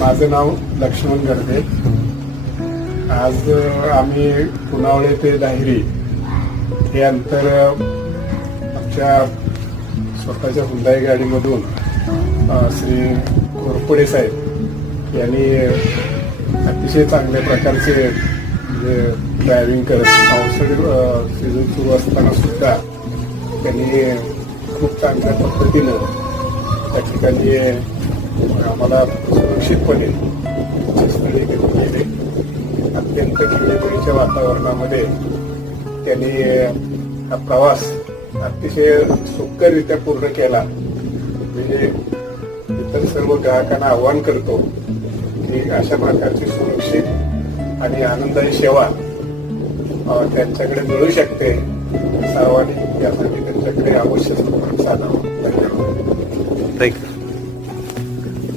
माझं नाव लक्ष्मण गर्दे. आज आम्ही पुनावळे ते दाहिरी हे अंतर आमच्या स्वतःच्या हुंदाई गाडीमधून श्री घोरपडे साहेब यांनी अतिशय चांगल्या प्रकारचे म्हणजे ड्रायव्हिंग करत पावसाळी सीझन सुरू असताना सुद्धा त्यांनी खूप चांगल्या पद्धतीनं त्या ठिकाणी आम्हाला सुरक्षितपणे स्थळी घेऊन गेले. अत्यंत खिळखिळीच्या वातावरणामध्ये त्यांनी हा प्रवास अतिशय सुखकररित्या पूर्ण केला. म्हणजे इतर सर्व ग्राहकांना आव्हान करतो की अशा प्रकारची सुरक्षित आणि आनंदाची सेवा त्यांच्याकडे मिळू शकते. सर्वांनी यासाठी त्यांच्याकडे अवश्य संपर्क साधावा. धन्यवाद. थँक्यू.